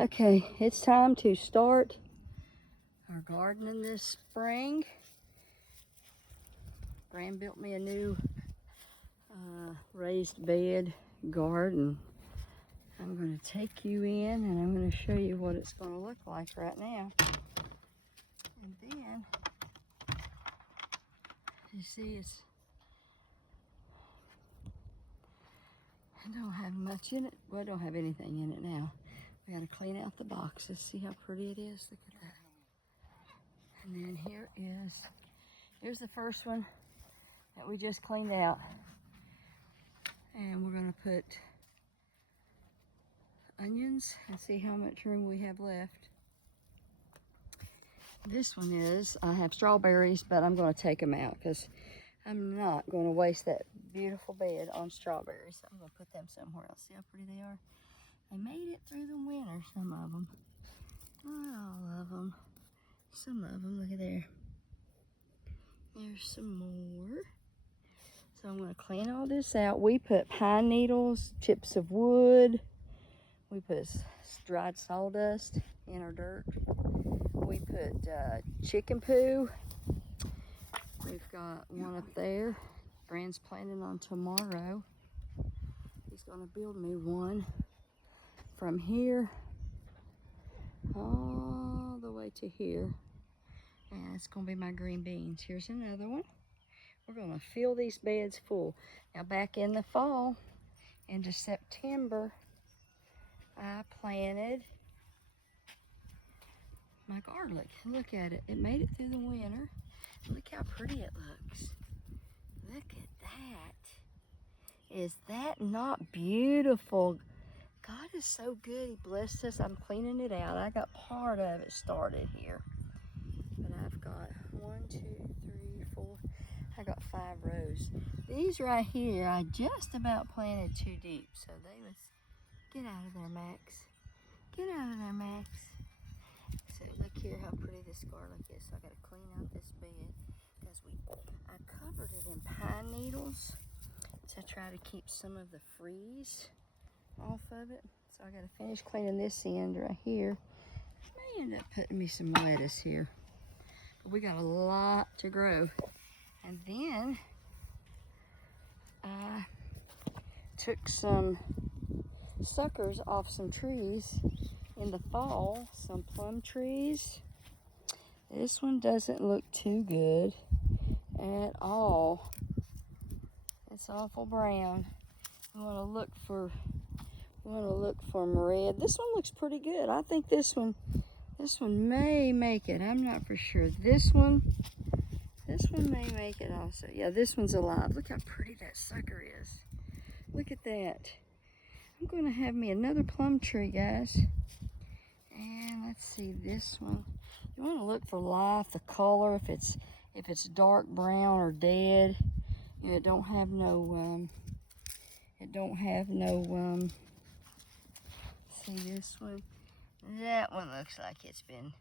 Okay, it's time to start our gardening this spring. Gran built me a new raised bed garden. I'm going to take you in and I'm going to show you what it's going to look like right now. And then, you see, I don't have much in it. Well, I don't have anything in it now. We got to clean out the boxes. See how pretty it is? Look at that. And then here's the first one that we just cleaned out. And we're going to put onions and see how much room we have left. This one is, I have strawberries, but I'm going to take them out because I'm not going to waste that beautiful bed on strawberries. I'm going to put them somewhere else. See how pretty they are? They made it through the winter, some of them. Not all of them. Some of them, look at there. There's some more. So I'm going to clean all this out. We put pine needles, chips of wood. We put dried sawdust in our dirt. We put chicken poo. We've got one up there. Gran's planning on tomorrow. He's going to build me one from here all the way to here. And it's going to be my green beans. Here's another one. We're going to fill these beds full. Now back in the fall, into September, I planted my garlic. Look at it. It made it through the winter. Look how pretty it looks. Look at that. Is that not beautiful? God is so good. He blessed us. I'm cleaning it out. I got part of it started here. But I've got 1, 2, 3, 4. I got 5 rows. These right here, I just about planted too deep. So they was, get out of there, Max. Get out of there, Max. So look here how pretty this garlic is. So I got to clean out this bed because I covered it in pine needles to try to keep some of the freeze off of it. So I got to finish cleaning this end right here. I may end up putting me some lettuce here. But we got a lot to grow. And then I took some suckers off some trees in the fall, some plum trees. This one doesn't look too good at all. It's awful brown. We want to look for them red. This one looks pretty good. I think this one may make it. I'm not for sure. This one may make it also. Yeah, this one's alive. Look how pretty that sucker is. Look at that. I'm going to have me another plum tree, guys. And let's see this one. You want to look for life, the color, if it's dark brown or dead. You know, it don't have no see this one? That one looks like it's been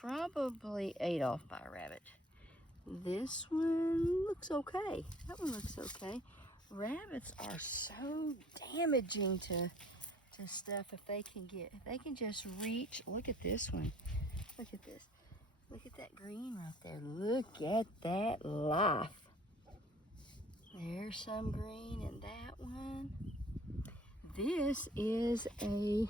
probably ate off by a rabbit. This one looks okay. That one looks okay. Rabbits are so damaging to stuff if they can just reach. Look at this one. Look at this. Look at that green right there. Look at that life. There's some green in that one. This is a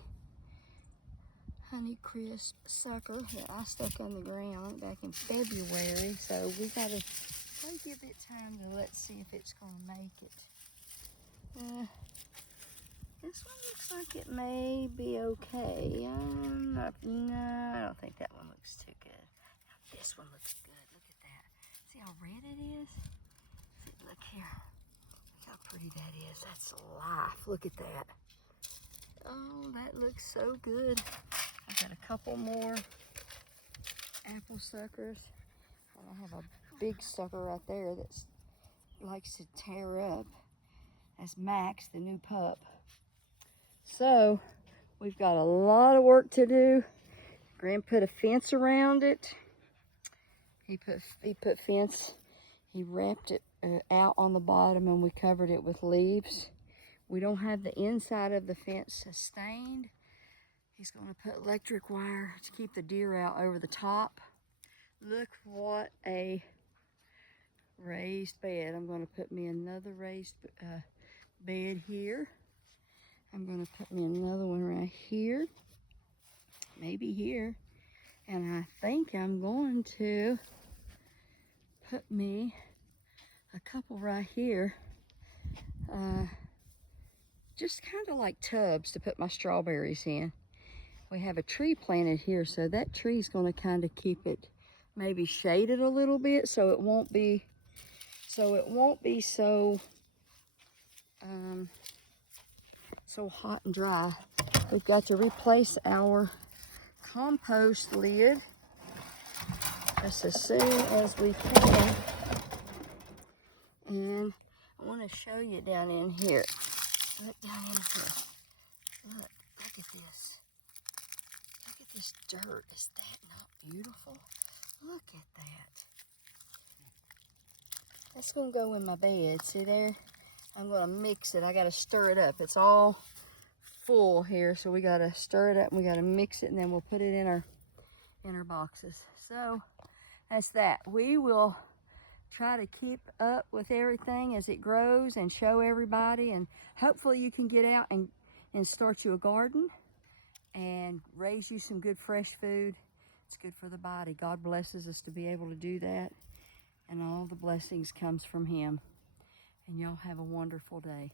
Honeycrisp sucker that I stuck on the ground back in February. So we gotta give it time to let's see if it's gonna make it. This one looks like it may be okay. No, I don't think that one looks too good. Now, this one looks good. Look at that. See how red it is? See, look here. Look how pretty that is. That's life. Look at that. Oh, that looks so good. I've got a couple more apple suckers. I have a big sucker right there that likes to tear up. That's Max, the new pup. So we've got a lot of work to do. Gran put a fence around it. He put fence. He wrapped it out on the bottom, and we covered it with leaves. We don't have the inside of the fence stained. He's gonna put electric wire to keep the deer out over the top. Look what a raised bed. I'm gonna put me another raised bed here. I'm gonna put me another one right here, maybe here. And I think I'm going to put me a couple right here. Just kind of like tubs to put my strawberries in. We have a tree planted here, so that tree's gonna kind of keep it maybe shaded a little bit so it won't be so so hot and dry. We've got to replace our compost lid just as soon as we can. And I want to show you down in here. Look down in here. Look at this. Look at this dirt. Is that not beautiful? Look at that. That's gonna go in my bed. See there? I'm gonna mix it. I gotta stir it up. It's all full here, so we gotta stir it up and we gotta mix it, and then we'll put it in our boxes. So that's that. We will try to keep up with everything as it grows and show everybody, and hopefully you can get out and start you a garden and raise you some good fresh food. It's good for the body. God blesses us to be able to do that, and all the blessings comes from him. And y'all have a wonderful day.